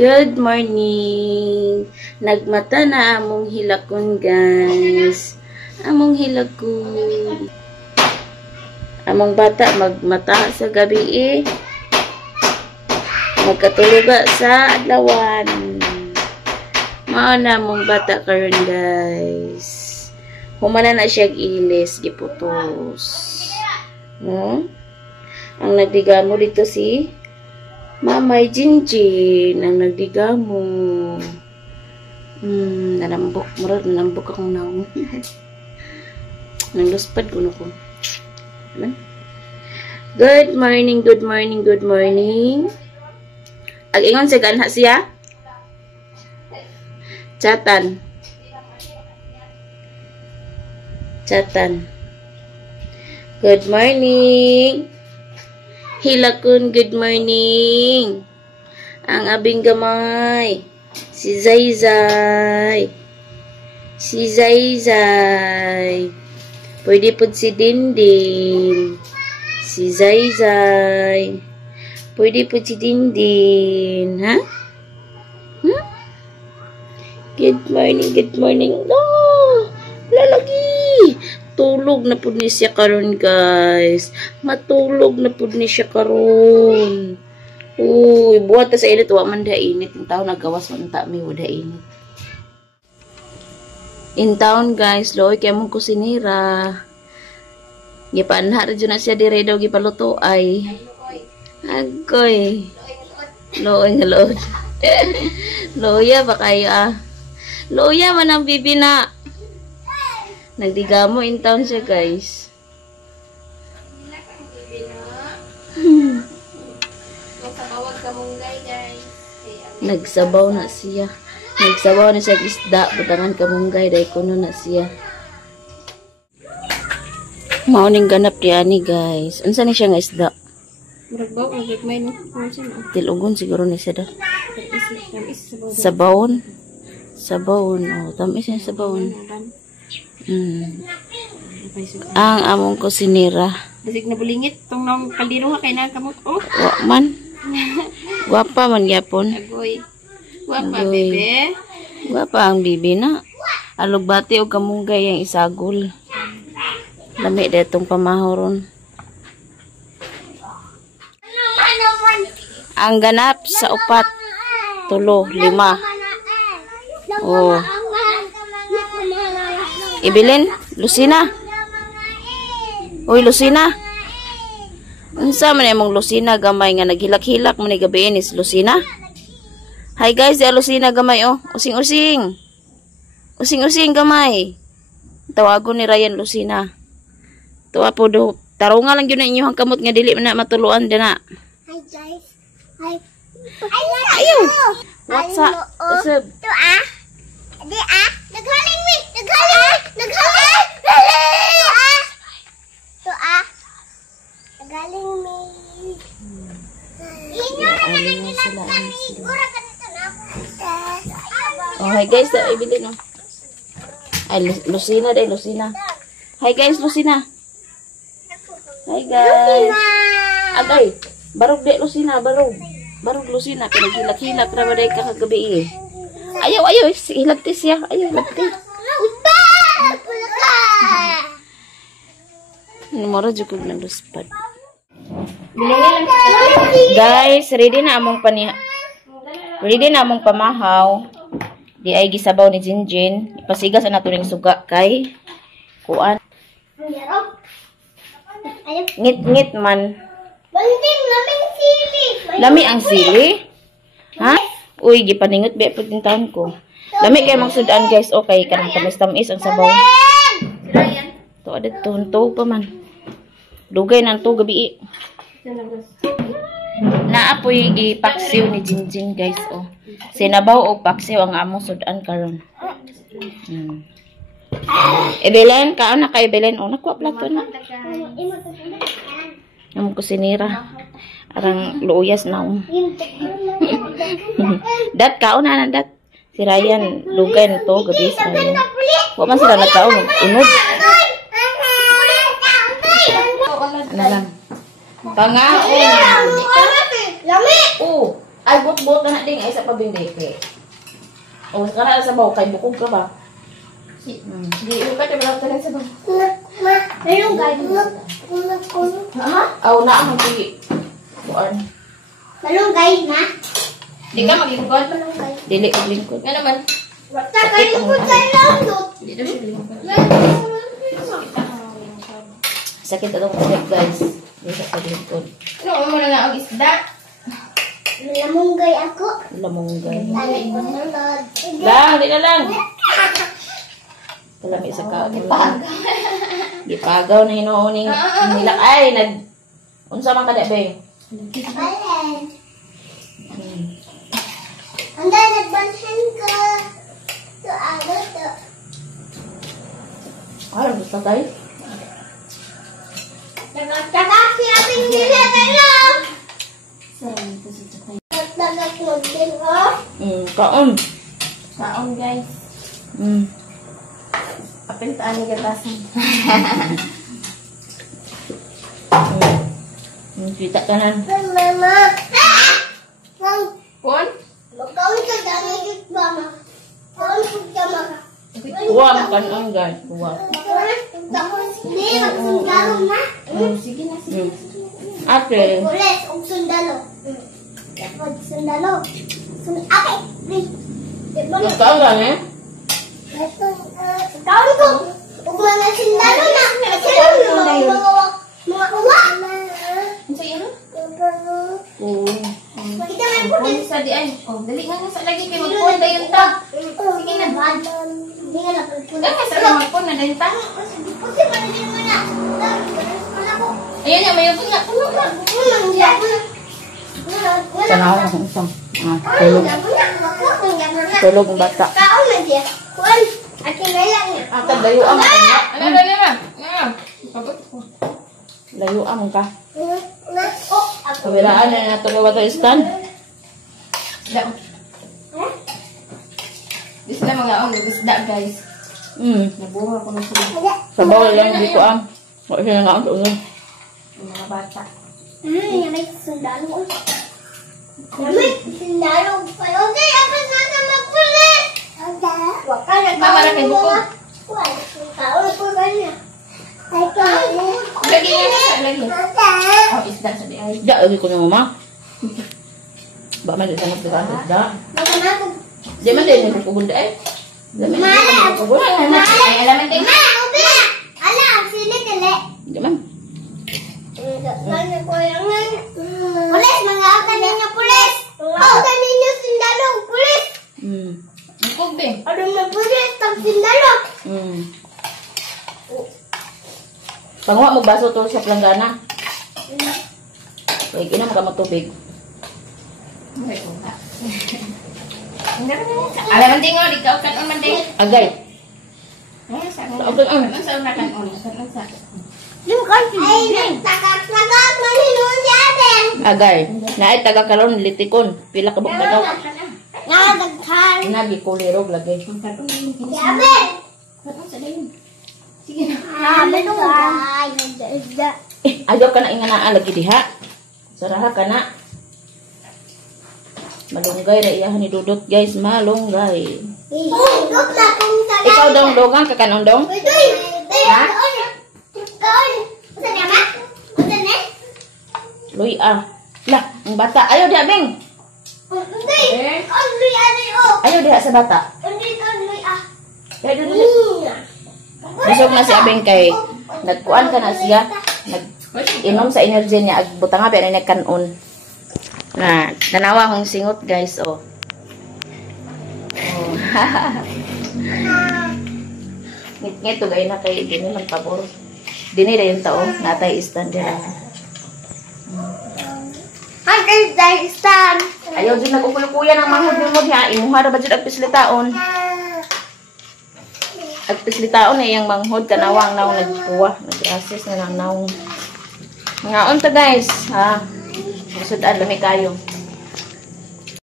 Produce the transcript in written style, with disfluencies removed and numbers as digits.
Good morning! Nagmata na among hilakon, guys. Among hilakon. Among bata magmata sa gabi magkatuluga sa adlawan. Mao na among bata karon, guys. Humana na siya ilis, giputos. No? Ang nagdigamo dito si Mamay Jinjin ang nagdigamo. Nalambok. Murad, nalambok akong naong. Nangluspad ko na ko. Good morning, good morning, good morning. Ag-ingon sa ganha siya? Chatan. Chatan. Good morning. Hilakon, good morning. Ang abing gamay. Si Zayzay. Si Zayzay. Pwede po si Dindin. Si Zayzay. Pwede po si Dindin. Ha? Hmm? Good morning, good morning. Oh, lalagi. Tulog na po ni siya karon, guys. Matulog na po ni siya karon. Uy, buhat ta sa init. Wa man da init. Yung tao nagawas man ta may wada init. In town, guys. Loy, kaya mong kusinira. Gipanha rin na siya dire daw gipaluto ay. Agoy. Loy, hello. Loya ba kayo Loya man ang bibi na. Nagdigamo in town siya, guys. Nagsabaw na siya. Nagsabaw na siya isda. Butangan kamunggay. Dahil kuno na siya. Mauning ganap niya ni, guys. Unsa ni siya nga isda? Tilugon siguro ni siya da. Sabawon. Sabawon. Oh, tamis niya sabawon. Ang among kusinira. Dasig na bulingit. Itong nang kaldero nga kay na kamot. Oh. Wa man. Guwapa man yapon. Agoy. Guwapa, bebe. Guwapa ang bibi na. Alugbati o kamunggay ang isagol. Lami detong pamahoron. Ang ganap sa upat. 3, 5. Oh. Ibilin, Lucina. Uy, Lucina. Unsa man imong Lucina gamay nga naghilak-hilak man ni gabi is Lucina? Hi guys, di Lucina gamay oh. Using-using. Using-using gamay. Tawagon ni Ryan Lucina. Tuwa po do. Tarunga lang gyud na inyong kamot nga dili man na matuluan dina. Hi guys. Hi. Ayo. What's up? Usab. Di naghaling mi. Naghaling. Naghaling mi. Inyo na nagilak kami. Gura kanito na. Oh, hi guys, ibili no. Ay, Lucina day, Lucina. Hi guys, Lucina. Hi guys. Agay, barog de Lucina, barog. Barog Lucina, pinaghilak-hilak ra ba day kakagabi Ayaw, hilagti siya. Ayaw, hilagti. Mura jukog ng luspad. Guys, ready na among pamahaw. Di ay gisabaw ni Jinjin. Ipasigas na nato ning suga kay kuan. Ngit man. Laming sili. Lami ang sili? Ha? Uy, gipaningot ba pud yung taon ko. Lami kay magsudan, guys. Okay, kanang tamis-tamis ang sabaw. To adet tunto pa man. Dugay nang to gabi. Naapoy gipaksiw ni Jinjin, guys. Oh. Sinabaw o paksiw ang among sudan karon. Ebelen, kaon na kay Ebelen. Oh, nakuha plato na. Among kusinira. Arang luyas na. Dat kaon na dat. Si Ryan dugay na to gabi sa ano. Wa man sila nagkaon unod. Ano lang. Pangaon. Lami. Oh, Ay, but na din ay sa pabindeke. O, kana sa baw, kay bukog ka ba? Di upat na balak tanan sa bang. Ma, mayroong guide mo. Ha? Aw, na ang pigi. Buan. Mayroong guide na. Di ka maglingkod. Dili og lingkod. Nga naman. Basta kayo po tayo lang doon. Di daw siya lingkod. Sakit atong ulit, guys. Dili sa paglingkod. Ano mo na nga og isda? Lamunggay ako. Lamonggay. Tanay ko ng lod. Lang, di na lang. Kalami sa ka. Gipagaw na hinuuning nila. Ay, unsa man kada be? Balen. Anda, nagbanhan ko. To ano to. Ay, gusto tayo. Nagtaka si abing nila tayo. Nagtagas mo din, oh. Kaon. Saon guys. Apintaan ni gatasan. Kita kanan. Mama. Mang, Kon? magkawin ka dami ba, ma? Kawin ko ka, ma. Kuha makan on, guys. Kuha. Hindi, magsundalo na. Sige na, sige. Ate. Pulis, og sundalo. Dapat sundalo. Ate, please. Kaon ka eh? Kawin ko. Og mga sundalo na. Sino mga uwa? Ano sa iyo? Oo. Kita may Kon pulis. sa di ay. Oh, dali nga sa lagi kay magpon dayon ta. Sige na, bad. Hindi nga na pulis. Dali sa magpon na dayon ta. Pulis, manilin mo na. Wala ko. Ayan ya, mayo nga puno na. Tanaw na kung isang. Tulog. Tulog ang bata. Kaon na dia. Kuan, akin na lang niya. Ate, layuan mo ka. Ano dali na? Pabot ko. Layuan mo ka. Oh, ako. Kabiraan na nato ka water stand. Isda. Isda mga ang isda guys. Nabuha ko na sila. Sa bawal lang dito ang. Wala siya nga ang tulog. Yung mga bata. Yung may sundalo. Yung may sundalo. Okay, ako sana magpulit. Wag ka na. Mama na kay buko. Kaon po kanya. Ay, kaon. Lagi nga sa lagi. Oh, isda sa di ay. Da, lagi ko na mama. Ba man sa magdagan da. Magana ko. Di man din ko pugod eh. Di man din ko pugod. Ay, alaman din. Ma, ubi. Ala, ang silit ele. Di man. Pulis, mga auta ninyo, pulis! Auta ninyo, sindalo, pulis! Bukog din. Ano na pulis, tang sindalo? Panguha mo baso to sa planggana. Wait, inom ka mo tubig. Alaman din nga, di ka ukat man din. Agay. Saan na kan on? Saan? Yung kanti. Ay, nagtagak-tagak, maninuon si atin. Agay. Naay taga karon litikon. Pila ka bugtagaw. Nagtaghan. Inagi ko lirog lagi. Yabe! Sige na. Ay, nagdaigda. Ayaw ka na inganaan lagi diha. Saraha ka na. Malunggay na iyahan ni Dudot, guys. Malunggay. Hugot na kung sa Ikaw dong dongang kakanong dong? Uy, doy! Ha? Kaon! Usan na ba? Usan na? Luy ah. Lah, ang bata. Ayaw diha, Bing. Uy! Kaon, luy, ano yun? Ayaw diha sa bata. Uy, kaon, luy, ah. Kaya dun. Busog na si Abing kay nagkuan ka na siya. Nag-inom sa energy niya. Agbutang nga, pero nagkanon. Na, nanawa akong singot, guys. Oh. Oh. Ngit-ngit to gay na kay dini man pabor. Dini na yung tao, natay stand dira. Hanggang dahil stand. Ayaw din nagkukuya ng manghod ni mo diha. Imuha ra ba jud agpislitaon? Agpislitaon na iyang manghod kanawang naw nagpuwa, nag-assess na nang naw. Ngaon ta guys, ha. Sudan lami kayo.